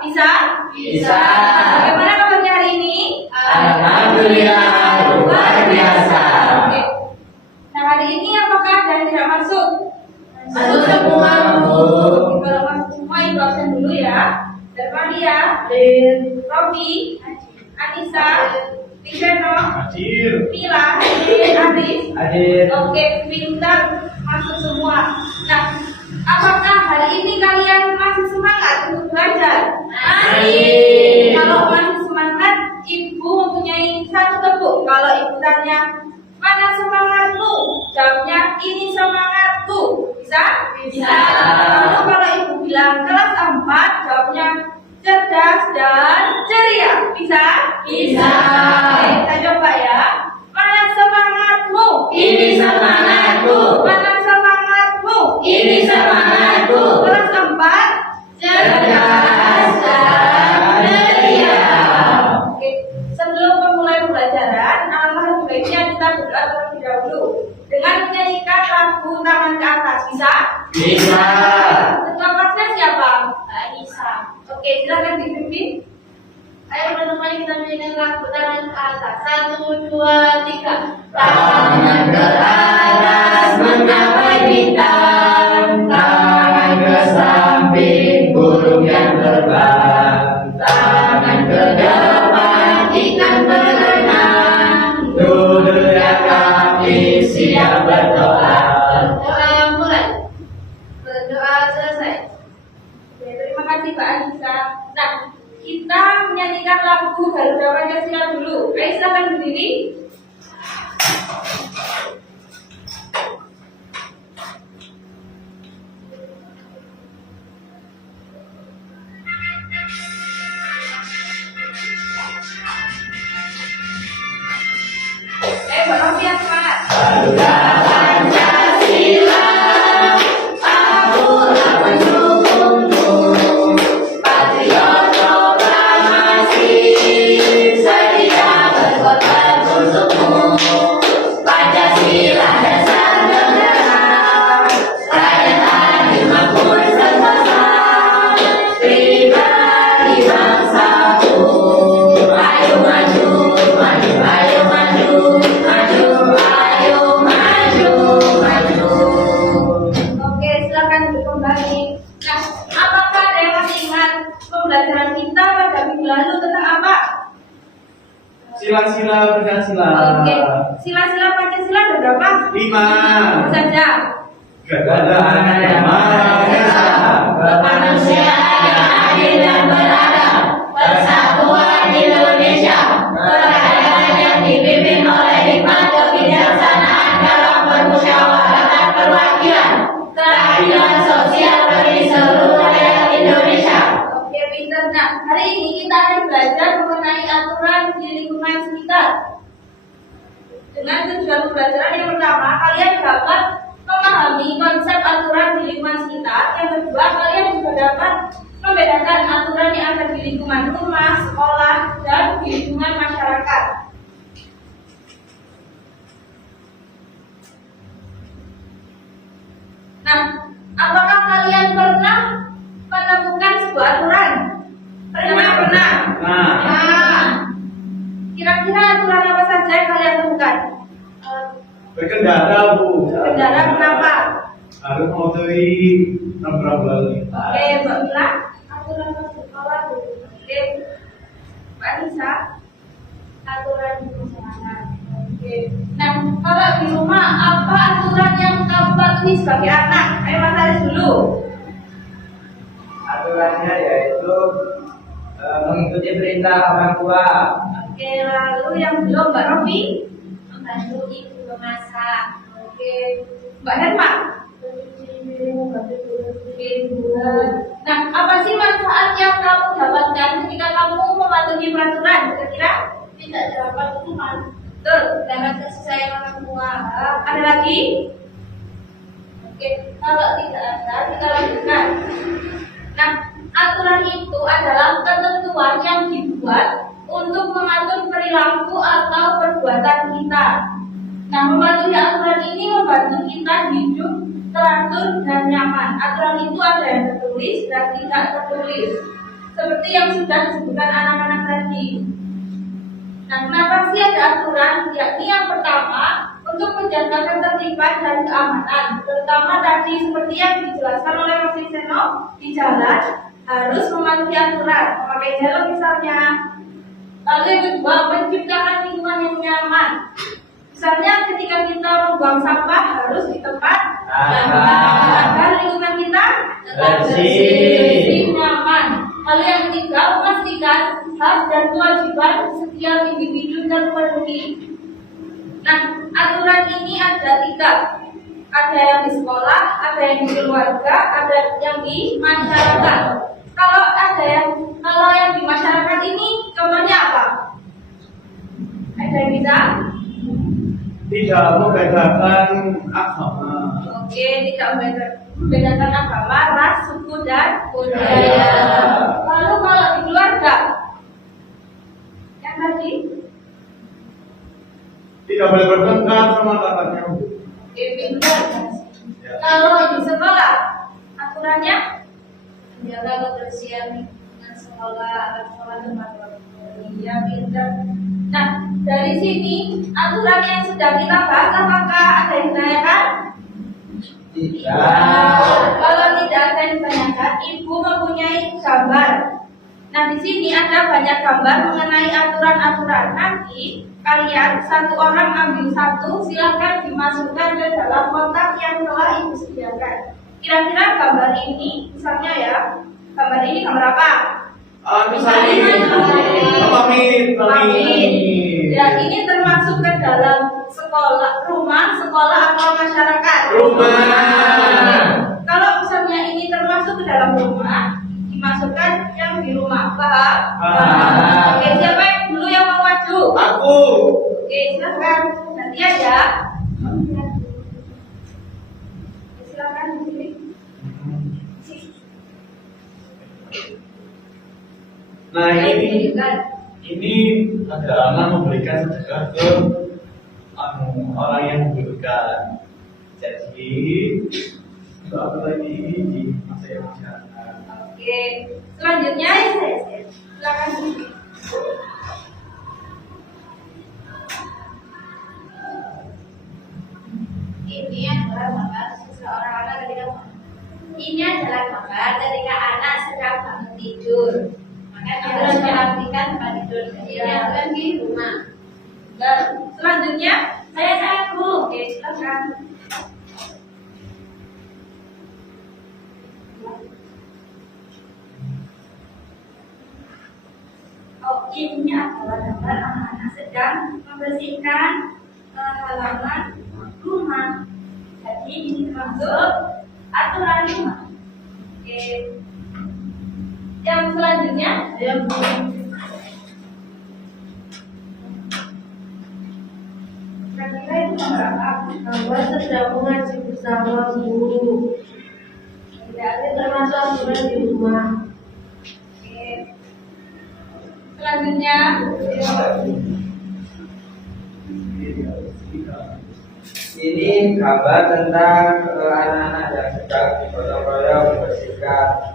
Bisa? Bisa. Bagaimana kabarnya hari ini? Alhamdulillah, luar biasa. Oke. Nah, hari ini apakah ada yang tidak masuk? Masuk semua, Bu. Kalau masuk semua, ibu absen dulu ya. Darmalia, Robi, Anissa, Vijeno, Mila, Aris. Hadir. Oke, pintar, masuk semua. Nah, apakah hari ini kalian masih semangat untuk belajar? Masih. Kalau masih semangat, ibu mempunyai satu tepuk. Kalau ibu tanya, mana semangatmu? Jawabnya, ini semangatku. Bisa? Bisa. Lalu kalau ibu bilang kelas 4, jawabnya cerdas dan ceria. Bisa? Bisa. Oke, kita coba ya. Mana semangatmu? Ini semangatku. Mana semangatmu? Ini semangatku. Kelas 4, Cerdas dan ceria. Oke, sebelum memulai pembelajaran, alangkah lebih baiknya kita berdoa terlebih dahulu dengan menyanyikan lagu tangan ke atas. Bisa? Bisa. Ketua kelasnya siapa? Mbak Nisa. Oke, silakan dipimpin. Ayo teman-teman kita menyanyikan lagu tangan ke atas. 1, 2, 3. Tangan ke atas menggapai bintang, tangan ke samping burung yang terbang, tangan ke depan ikan berenang, duduknya kaki siap berdoa. Berdoa mulai. Berdoa selesai. Oke, terima kasih Mbak Anissa. Nah, kita menyanyikan lagu Garuda Pancasila dulu. Ayo silakan berdiri. Mbak Rofi yang semangat. Garuda Pancasila, akulah pendukungmu, patriot proklamasi, sedia berkorban untukmu. Pancasila dasar negara, rakyat adil makmur sentosa, pribadi bangsaku. Ayo maju, maju, ayo maju, maju, ayo maju, maju. Oke, silakan duduk kembali. Nah, apakah ada yang masih ingat pembelajaran kita pada minggu lalu tentang apa? Sila-sila Pancasila. Oke, sila-sila Pancasila ada berapa? 5. Apa saja? Kedaulatan yang Maha Esa, Kemanusiaan yang adil dan beradab, persatuan Indonesia, peradaban yang dipimpin oleh hikmat kebijaksanaan dalam permusyawaratan perwakilan, keadilan sosial bagi seluruh rakyat Indonesia. Oke, pinter. Nah, hari ini kita akan belajar mengenai aturan di lingkungan sekitar. Dengan tujuan pembelajaran yang pertama, kalian dapat memahami konsep aturan di lingkungan sekitar. Yang kedua, kalian juga dapat membedakan aturan yang ada di lingkungan rumah, sekolah, dan di lingkungan masyarakat. Nah, apakah kalian pernah menemukan sebuah aturan? Pernah? Nah, Nah, kira-kira aturan apa saja yang kalian temukan? berkendara Bu. Kendara kenapa? Harus mematuhi nomor balik. Oke, Mbak Mila. Aturan masuk sekolah. Oke, Mbak Nisa. Aturan di masyarakat. Oke. Nah, kalau di rumah apa aturan yang kamu patuhi sebagai anak? Ayo Mas Aris dulu. Aturannya yaitu mengikuti perintah orang tua, Oke, lalu yang belum Mbak Robi. Membantu ibu memasak. Oke, Mbak Herma. Oke, nah, apa sih manfaat yang kamu dapatkan ketika kamu mematuhi peraturan? Kira-kira? Tidak dapat hukuman. Betul. Dapat kasih sayang orang tua. Ada lagi? Oke, kalau tidak ada, kita lanjutkan. Nah, aturan itu adalah ketentuan yang dibuat untuk mengatur perilaku atau perbuatan kita. Nah, mematuhi aturan ini membantu kita hidup teratur dan nyaman. Aturan itu ada yang tertulis dan tidak tertulis. seperti yang sudah disebutkan anak-anak tadi. Nah, kenapa sih ada aturan? Yakni yang pertama, untuk menjaga ketertiban dan keamanan, terutama tadi seperti yang dijelaskan oleh Mas Seno, di jalan harus mematuhi aturan, memakai helm misalnya. Lalu yang kedua, menciptakan lingkungan yang nyaman. Misalnya ketika kita membuang sampah harus di tempat yang benar agar lingkungan kita tetap bersih, nyaman. Lalu yang ketiga, memastikan hak dan kewajiban setiap individu terpenuhi. Nah, aturan ini ada 3. Ada yang di sekolah, ada yang di keluarga, ada yang di masyarakat. Kalau yang di masyarakat ini contohnya apa? Ada yang bisa? Tidak membedakan agama. Oke, tidak membedakan agama, ras, suku, dan budaya. Lalu kalau di keluarga, yang tadi? Tidak boleh bertengkar sama tatanya. Oke, benar. Kalau di sekolah, aturannya Menjaga kebersihan lingkungan sekolah agar sekolah tempat iya, pintar. Nah, dari sini aturan yang sudah kita bahas, apakah ada yang ditanyakan? Kalau tidak ada yang ditanyakan, Ibu mempunyai gambar. Nah, di sini ada banyak gambar mengenai aturan-aturan. Nanti kalian satu orang ambil satu, silakan dimasukkan ke dalam kotak yang telah Ibu sediakan. Kira-kira gambar ini, misalnya ya, gambar ini gambar apa? Ya, ini termasuk ke dalam rumah, sekolah atau masyarakat. Rumah. Kalau misalnya ini termasuk ke dalam rumah, dimasukkan yang di rumah, paham? Oke, siapa yang dulu yang mau maju? Aku. Oke, silakan. Nanti aja. Silakan di sini. Nah, ini ada anak memberikan sedekah ke orang yang membutuhkan. Jadi untuk apa lagi ini di masa yang masyarakat. Oke, selanjutnya silakan. Ini adalah gambar seseorang anak ketika anak sedang bangun tidur. Maka kita harus merapikan tempat tidur. Jadi ini adalah di rumah. Dan selanjutnya saya Bu. Oke, silakan. Oh, ini adalah gambar anak-anak sedang membersihkan halaman rumah. Jadi ini termasuk aturan rumah. Oke. Yang selanjutnya, kira-kira itu gambar apa? Gambar sedang mengaji bersama guru. Tidak Termasuk aturan di rumah. Oke. Selanjutnya, Ini gambar tentang anak-anak yang sedang digotong royong membersihkan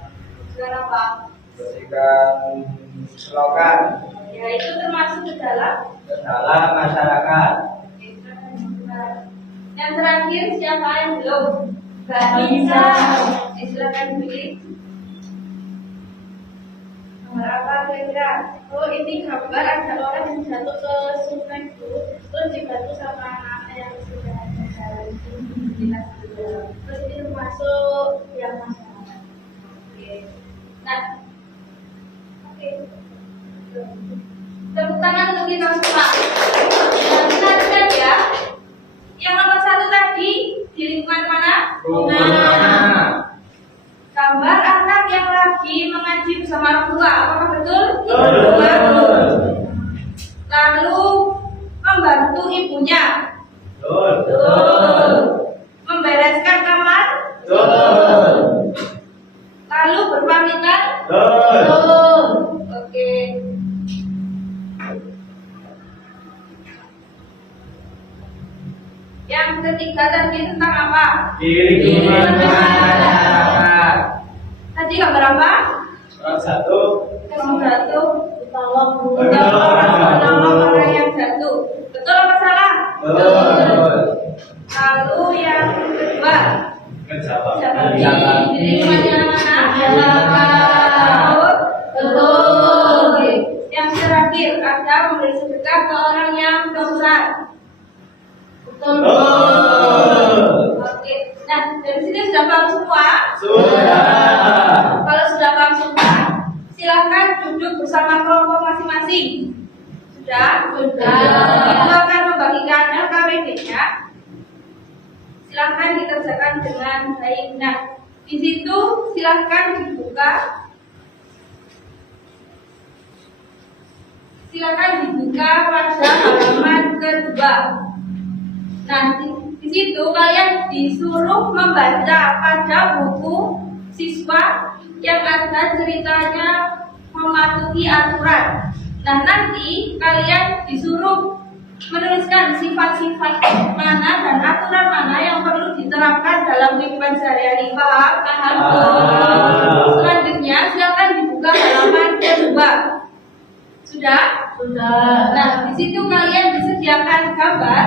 selokan ya itu termasuk ke dalam. masyarakat. Yang terakhir siapa yang belum? Mbak Nisa. Silakan pilih. Gambar apa kira-kira? Oh, ini gambar ada orang yang jatuh ke sungai itu, terus dibantu sama anak yang sudah ada jalan itu. Terus ini termasuk yang masyarakat. Oke. Nah, oke. Tepuk tangan untuk kita semua. Lanjutkan ya. Yang nomor 1 tadi di lingkungan mana? Rumah. Gambar anak yang lagi mengaji bersama orang tua. Apakah betul? Betul. Lalu membantu ibunya. Betul. Membereskan kamar. Betul. Lalu berpamitan. Betul. Oke. Yang ketiga tadi tentang apa? Di lingkungan masyarakat. Tadi gambar apa? Salah satu mau jatuh, Betul. menolong orang yang jatuh. Betul apa salah? Betul. Lalu yang kedua, Menjawab. di lingkungan mana? Betul. Yang terakhir, ada memberi sedekah ke orang yang kesusahan. Betul. Oke, nah dari sini sudah paham semua. Sudah. Kalau sudah paham semua, silakan duduk bersama kelompok masing-masing. Sudah? Sudah. Ibu akan membagikan LKPD-nya. Silakan dikerjakan dengan baik. Nah, di situ silakan dibuka. Silakan dibuka pada halaman kedua. Nah, di situ kalian disuruh membaca pada buku siswa yang ada ceritanya mematuhi aturan. Nah, nanti kalian disuruh menuliskan sifat-sifat mana dan aturan mana yang perlu diterapkan dalam kehidupan sehari-hari. Paham? Paham. Selanjutnya silakan dibuka halaman kedua. Sudah? Sudah. Nah, di situ kalian disediakan gambar.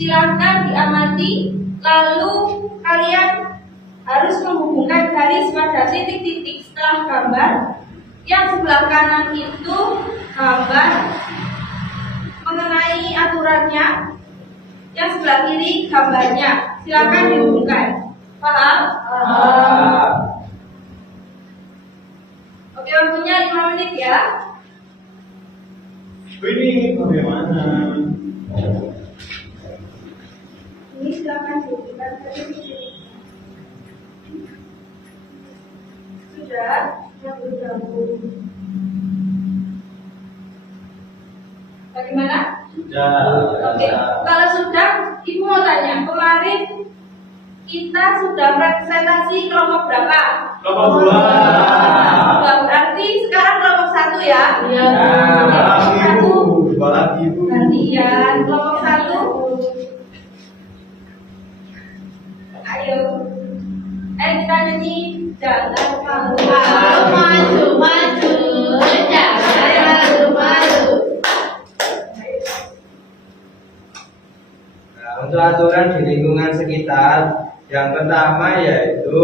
Silakan diamati. Lalu kalian harus menghubungkan garis pada titik-titik setelah gambar. Yang sebelah kanan itu gambar mengenai aturannya, yang sebelah kiri gambarnya. Silakan dihubungkan. Paham? Oke, waktunya 5 menit ya. Ini bagaimana? Ini silakan dihubungkan ke titik-titik. Sudah? Yang bergabung. Bagaimana? Sudah. Oke, kalau sudah, Ibu mau tanya, kemarin kita sudah presentasi kelompok berapa? Kelompok 2. Berarti sekarang kelompok 1 ya? Iya. Dua lagi, Bu. Gantian, kelompok 1. Ayo, kita nyanyi jangan kamu Maju, maju, jangan maju. Nah, untuk aturan di lingkungan sekitar, yang pertama yaitu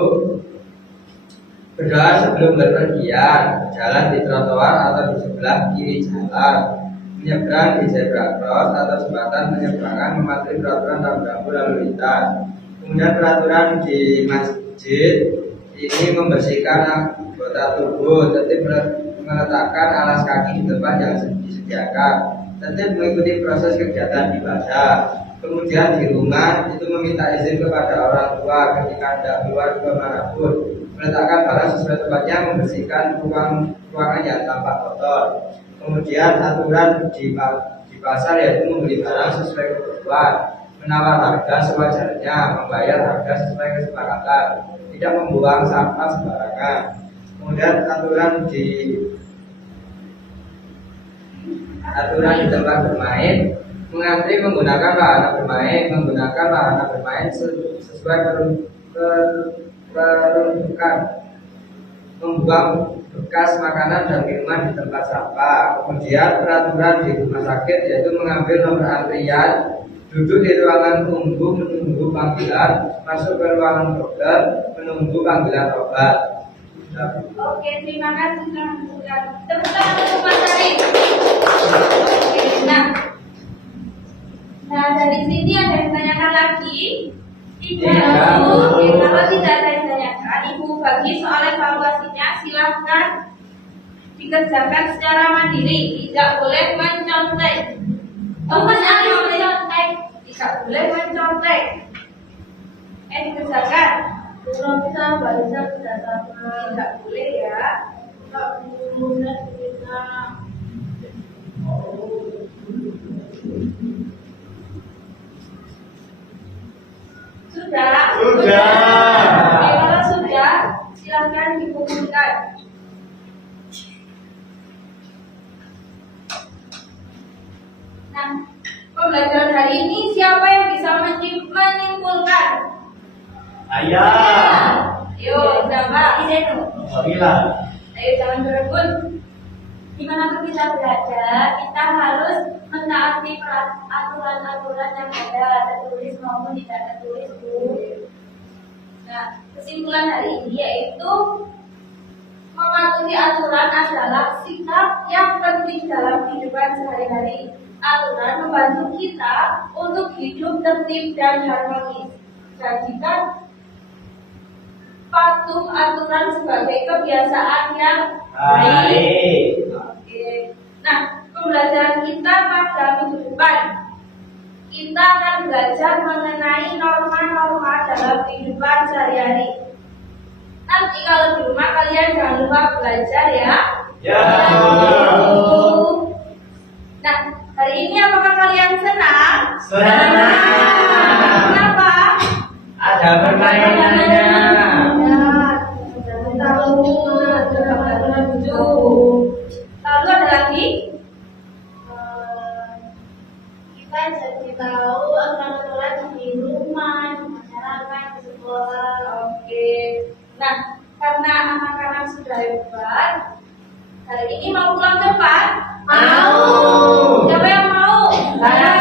berdoa sebelum berpergian, jalan di trotoar atau di sebelah kiri jalan, menyeberang di zebra cross atau jembatan penyeberangan, mematuhi peraturan rambu-rambu lalu lintas. Kemudian peraturan di masjid ini membersihkan anggota tubuh, tertib meletakkan alas kaki di tempat yang disediakan, tertib mengikuti proses kegiatan ibadah. Kemudian di rumah itu meminta izin kepada orang tua ketika hendak keluar kemanapun, meletakkan barang sesuai tempatnya, membersihkan ruangan yang tampak kotor. Kemudian aturan di pasar yaitu membeli barang sesuai kebutuhan, menawar harga sewajarnya, membayar harga sesuai kesepakatan, tidak membuang sampah sembarangan. Kemudian aturan di tempat bermain, mengantri menggunakan wahana bermain sesuai peruntukan, membuang bekas makanan dan minuman di tempat sampah. Kemudian peraturan di rumah sakit yaitu mengambil nomor antrian, duduk di ruangan tunggu menunggu panggilan, masuk ke ruangan dokter menunggu panggilan obat. Oke, terima kasih teman-teman. Tepuk tangan untuk Mas Arif. Oke, nah dari sini ada yang ditanyakan lagi. Ibu, oke, kalau tidak ada yang ditanyakan, Ibu bagi soal evaluasinya silahkan dikerjakan secara mandiri, tidak boleh mencontek. Mas Arif mencontek, tidak boleh mencontek. Dikerjakan. Kalau kita baca berdasarkan Tidak boleh ya. kemudian kita Sudah? Sudah. Oke, kalau sudah, silakan dikumpulkan. Nah, pembelajaran hari ini siapa yang bisa menyimpulkan? Ayah. Yuk, siapa? Isenu. Alhamdulillah. Ayo, jangan berebut. Dimanapun kita berada, kita harus menaati aturan-aturan yang ada, tertulis maupun tidak tertulis, Bu. Nah, kesimpulan hari ini yaitu mematuhi aturan adalah sikap yang penting dalam kehidupan sehari-hari. Aturan membantu kita untuk hidup tertib dan harmonis. Jadikan patuh aturan sebagai kebiasaan yang baik. Oke. Nah, pembelajaran kita pada minggu depan kita akan belajar mengenai norma-norma dalam kehidupan sehari-hari. Nanti kalau di rumah kalian jangan lupa belajar ya. Ya. Nah, hari ini apakah kalian senang? Senang. Kenapa? Ada pertanyaannya. Lalu ada lagi? Kita jadi tahu aturan-aturan di rumah, di masyarakat, di sekolah. Oke. Nah, karena anak-anak sudah hebat, hari ini mau pulang cepat? Mau. Siapa yang mau? Saya.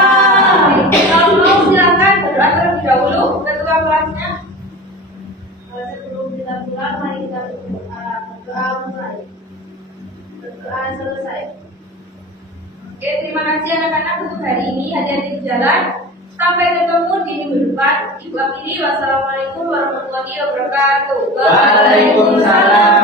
Kalau mau silakan berdoa terlebih dahulu ketua kelasnya. Sebelum kita pulang, mari kita berdoa mulai. Berdoa selesai. Oke, terima kasih anak-anak untuk hari ini. Hati-hati di jalan. Sampai ketemu di minggu depan. Ibu akhiri, wassalamualaikum warahmatullahi wabarakatuh. Waalaikumsalam.